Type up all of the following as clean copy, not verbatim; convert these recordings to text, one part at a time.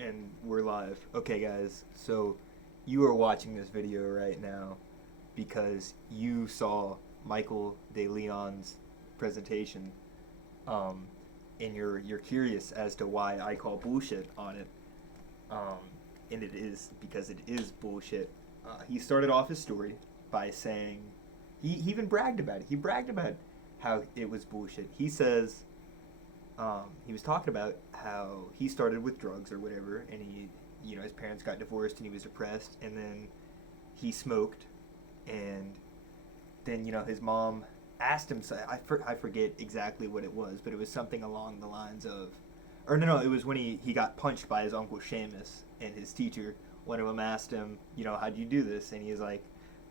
And we're live. Okay, guys. So you are watching this video right now because you saw Michael De Leon's presentation, um, and you're curious as to why I call bullshit on it. Um, and it is because it is bullshit. He started off his story by saying he even bragged about it. He bragged about how it was bullshit. He says he was talking about how he started with drugs or whatever, and his parents got divorced and he was depressed, and then he smoked, and then his mom asked him. So I forget exactly what it was, but it was something along the lines of, or no, it was when he got punched by his uncle Seamus and his teacher. One of them asked him, how'd you do this? And he's like,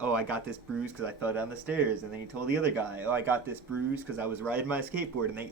oh, I got this bruise because I fell down the stairs. And then he told the other guy, oh, I got this bruise because I was riding my skateboard. And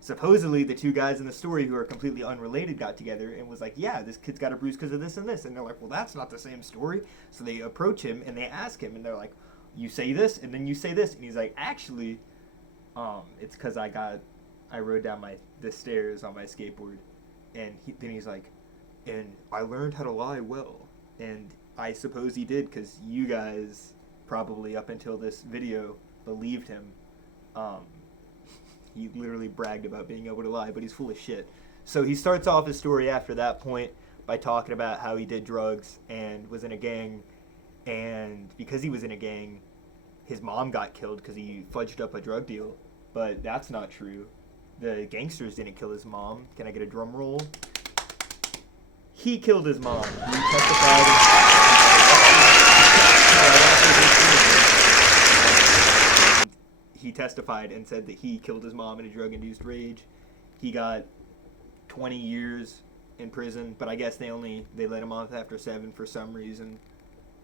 supposedly the two guys in the story who are completely unrelated got together and was like, yeah, this kid's got a bruise because of this and this. And they're like, well, that's not the same story. So they approach him and they ask him, and they're like, you say this and then you say this. And he's like, actually, it's because I rode down the stairs on my skateboard. And then he's like, and I learned how to lie well. And I suppose he did, because you guys probably up until this video believed him. He literally bragged about being able to lie, but he's full of shit. So he starts off his story after that point by talking about how he did drugs and was in a gang, and because he was in a gang, his mom got killed because he fudged up a drug deal. But that's not true. The gangsters didn't kill his mom. Can I get a drum roll? He killed his mom. He testified and said that he killed his mom in a drug-induced rage. He got 20 years in prison, but I guess they let him off after 7 for some reason.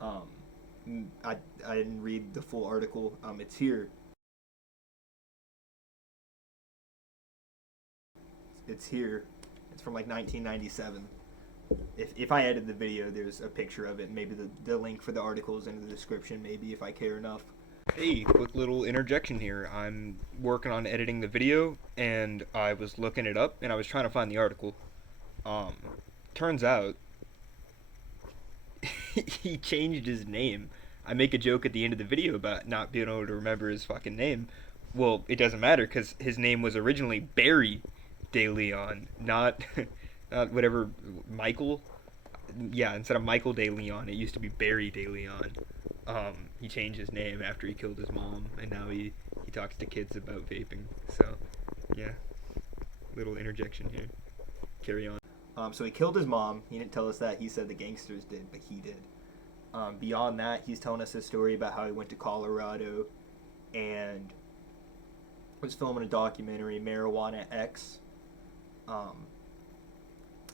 I didn't read the full article. It's here. It's here. It's from like 1997. If I edit the video, there's a picture of it. Maybe the link for the article is in the description, maybe, if I care enough. Hey, quick little interjection here. I'm working on editing the video, and I was looking it up, and I was trying to find the article. Turns out, he changed his name. I make a joke at the end of the video about not being able to remember his fucking name. Well, it doesn't matter, because his name was originally Barry De Leon, not... whatever, Michael. Yeah, instead of Michael De Leon, it used to be Barry De Leon. He changed his name after he killed his mom, and now he talks to kids about vaping. So, yeah, little interjection here. Carry on. So he killed his mom. He didn't tell us that. He said the gangsters did, but he did. Beyond that, he's telling us a story about how he went to Colorado and was filming a documentary, Marijuana X.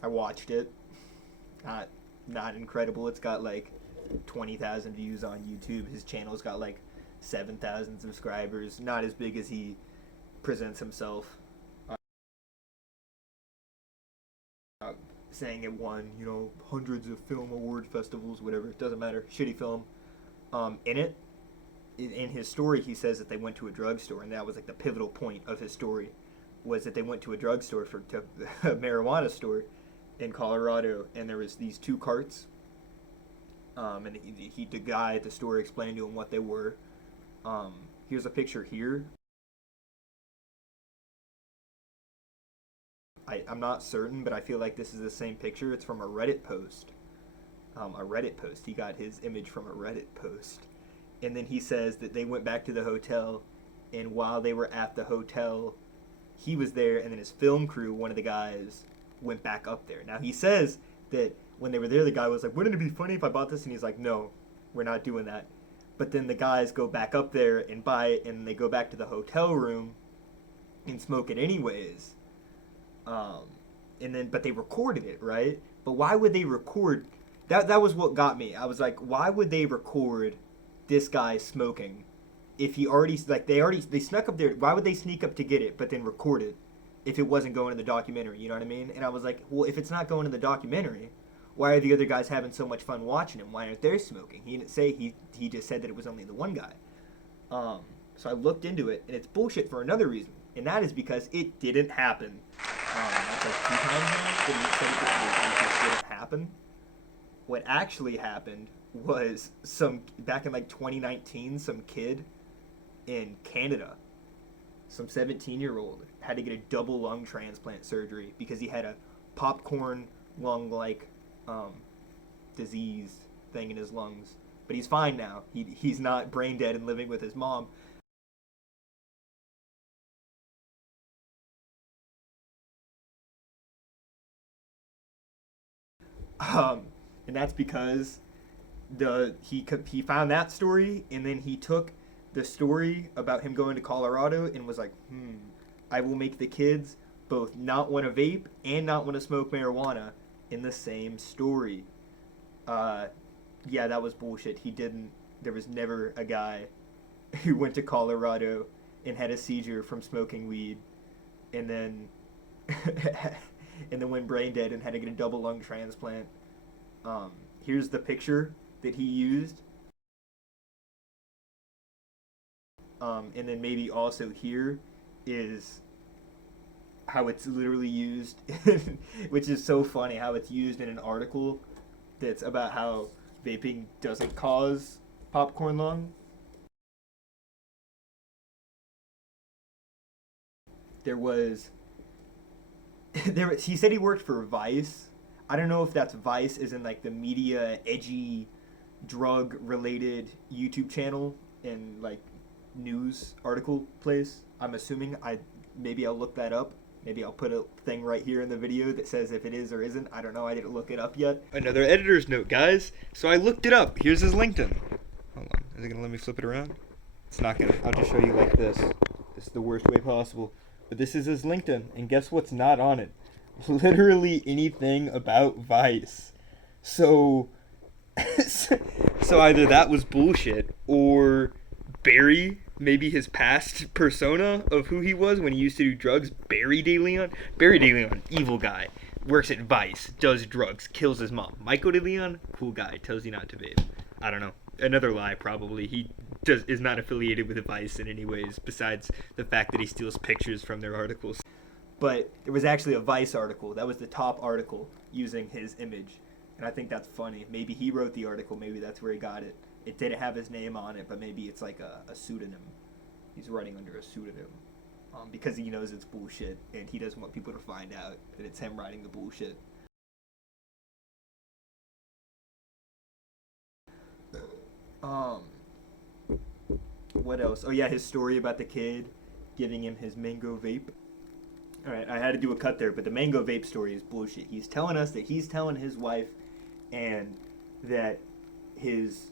I watched it. Not incredible. It's got like 20,000 views on YouTube. His channel's got like 7,000 subscribers. Not as big as he presents himself. Saying it won, hundreds of film award festivals, whatever. It doesn't matter. Shitty film. In his story, he says that they went to a drugstore, and that was like the pivotal point of his story, was that they went to a drugstore a marijuana store in Colorado, and there was these 2 carts, and the guy at the store explained to him what they were. Here's a picture here. I'm not certain, but I feel like this is the same picture. It's from a Reddit post. He got his image from a Reddit post. And then he says that they went back to the hotel, and while they were at the hotel, he was there, and then his film crew, one of the guys, went back up there. Now, he says that when they were there, the guy was like, wouldn't it be funny if I bought this? And he's like, no, we're not doing that. But then the guys go back up there and buy it, and they go back to the hotel room and smoke it anyways. But they recorded it, right? But why would they record? That was what got me. I was like, why would they record this guy smoking if he already, like, they snuck up there? Why would they sneak up to get it but then record it if it wasn't going in the documentary? You know what I mean? And I was like, well, if it's not going in the documentary, why are the other guys having so much fun watching him? Why aren't they smoking? He didn't say, he just said that it was only the one guy. So I looked into it, and it's bullshit for another reason, and that is because it didn't happen. That's like 2 times now that he said it happen. What actually happened was back in like 2019, some kid in Canada, some 17-year-old, had to get a double lung transplant surgery because he had a popcorn lung like disease thing in his lungs. But he's fine now. He's not brain dead and living with his mom. Um, and that's because he found that story, and then he took the story about him going to Colorado and was like, I will make the kids both not want to vape and not want to smoke marijuana in the same story. Yeah, that was bullshit. He didn't. There was never a guy who went to Colorado and had a seizure from smoking weed, and then and then went brain dead and had to get a double lung transplant. Here's the picture that he used. And then maybe also here is how it's literally used, which is so funny how it's used in an article that's about how vaping doesn't cause popcorn lung. There was he said he worked for Vice. I don't know if that's Vice is in like the media edgy drug related YouTube channel and like news article place. I'm assuming maybe I'll look that up. Maybe I'll put a thing right here in the video that says if it is or isn't. I don't know. I didn't look it up yet. Another editor's note, guys. So I looked it up. Here's his LinkedIn. Hold on. Is it going to let me flip it around? It's not going to. I'll just show you like this. This is the worst way possible. But this is his LinkedIn. And guess what's not on it? Literally anything about Vice. So so either that was bullshit or Barry, maybe his past persona of who he was when he used to do drugs, Barry DeLeon. Barry DeLeon, evil guy, works at Vice, does drugs, kills his mom. Michael DeLeon, cool guy, tells you not to vape. I don't know. Another lie, probably. He is not affiliated with Vice in any ways, besides the fact that he steals pictures from their articles. But it was actually a Vice article. That was the top article using his image. And I think that's funny. Maybe he wrote the article. Maybe that's where he got it. It didn't have his name on it, but maybe it's like a pseudonym. He's writing under a pseudonym because he knows it's bullshit, and he doesn't want people to find out that it's him writing the bullshit. What else? Oh yeah, his story about the kid giving him his mango vape. All right, I had to do a cut there, but the mango vape story is bullshit. He's telling us that he's telling his wife, and that his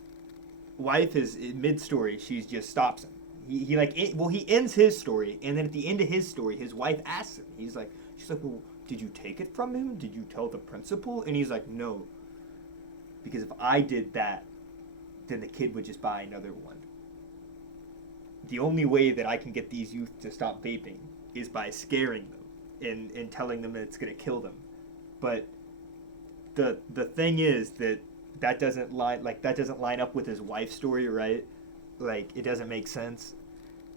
wife is mid-story. She just stops him. He ends his story, and then at the end of his story, his wife asks him. She's like, well, did you take it from him? Did you tell the principal? And he's like, no, because if I did that, then the kid would just buy another one. The only way that I can get these youth to stop vaping is by scaring them and telling them that it's going to kill them. But the thing is that doesn't line up with his wife's story, right? Like, it doesn't make sense.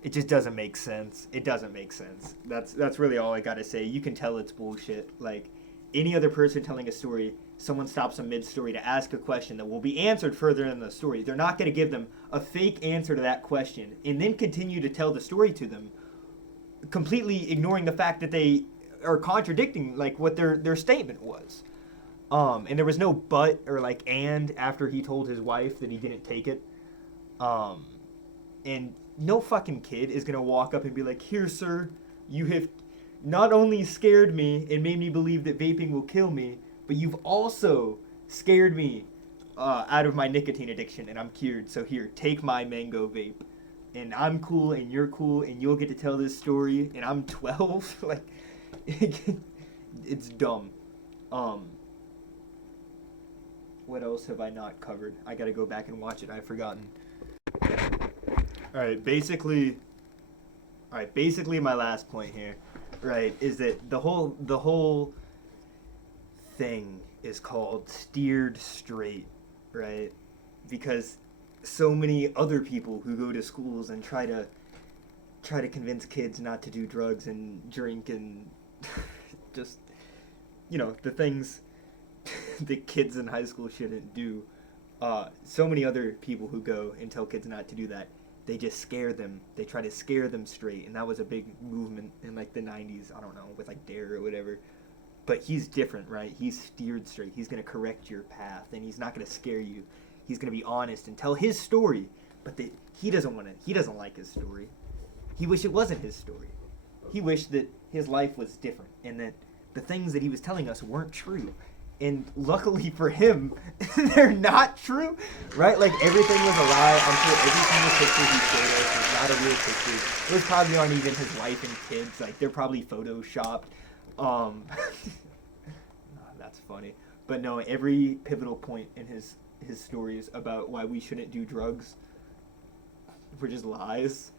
It just doesn't make sense. It doesn't make sense. That's really all I gotta say. You can tell it's bullshit. Like, any other person telling a story, someone stops them mid-story to ask a question that will be answered further in the story. They're not going to give them a fake answer to that question and then continue to tell the story to them, completely ignoring the fact that they are contradicting like what their statement was. And there was no but or like and after he told his wife that he didn't take it. And no fucking kid is going to walk up and be like, here, sir, you have not only scared me and made me believe that vaping will kill me, but you've also scared me out of my nicotine addiction, and I'm cured. So here, take my mango vape. And I'm cool, and you're cool, and you'll get to tell this story, and I'm 12. Like, it's dumb. What else have I not covered? I gotta go back and watch it. I've forgotten. Alright, basically, my last point here, right, is that the whole thing is called steered straight, right? Because so many other people who go to schools and try to convince kids not to do drugs and drink and just, the things that kids in high school shouldn't do. So many other people who go and tell kids not to do that, they just scare them. They try to scare them straight, and that was a big movement in like the '90s. I don't know, with like Dare or whatever. But he's different, right? He's steered straight. He's gonna correct your path, and he's not gonna scare you. He's gonna be honest and tell his story. But he doesn't want to. He doesn't like his story. He wished it wasn't his story. He wished that his life was different, and that the things that he was telling us weren't true. And luckily for him, they're not true, right? Like, everything was a lie. I'm sure every single picture he showed us was not a real picture. Those probably aren't even his wife and kids. Like, they're probably photoshopped. That's funny. But no, every pivotal point in his stories about why we shouldn't do drugs were just lies.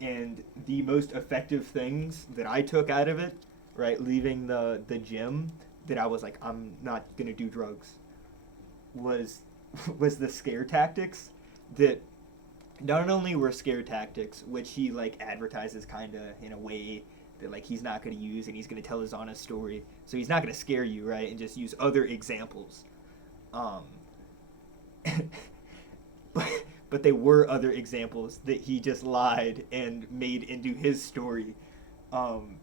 And the most effective things that I took out of it, right, leaving the gym, that I was like, I'm not gonna do drugs, was the scare tactics that not only were scare tactics, which he like advertises kind of in a way that like he's not gonna use, and he's gonna tell his honest story, so he's not gonna scare you, right, and just use other examples. But they were other examples that he just lied and made into his story.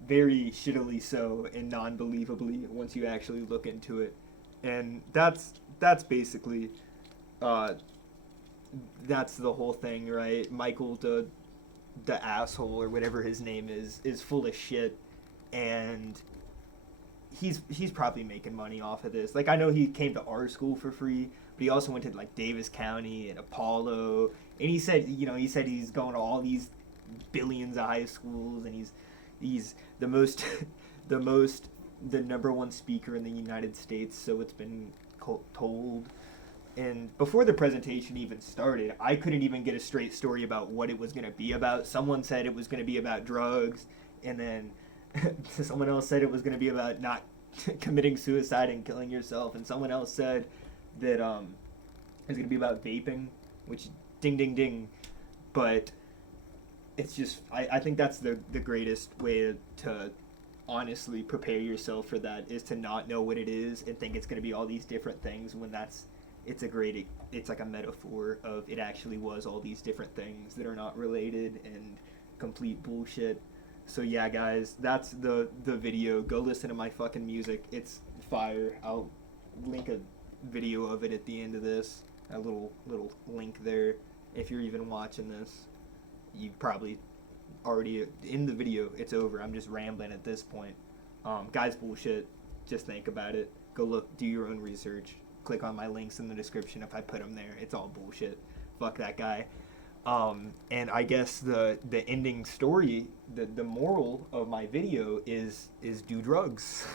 Very shittily so, and non-believably once you actually look into it. And that's basically that's the whole thing, right? Michael, the asshole or whatever his name is full of shit, and he's probably making money off of this. Like, I know he came to our school for free, but he also went to like Davis County and Apollo, and he said he's going to all these billions of high schools, and he's the number one speaker in the United States, so it's been told. And before the presentation even started, I couldn't even get a straight story about what it was going to be about. Someone said it was going to be about drugs, and then someone else said it was going to be about not committing suicide and killing yourself, and someone else said that it's going to be about vaping, which ding ding ding. But it's just, I think that's the greatest way to honestly prepare yourself for that, is to not know what it is and think it's going to be all these different things, when it's like a metaphor of it actually was all these different things that are not related and complete bullshit. So yeah, guys, that's the video. Go listen to my fucking music. It's fire. I'll link a video of it at the end of this. A little link there. If you're even watching this, you probably already in the video. It's over. I'm just rambling at this point. Guys, bullshit. Just think about it. Go look. Do your own research. Click on my links in the description if I put them there. It's all bullshit. Fuck that guy. And I guess the ending story, the moral of my video is do drugs.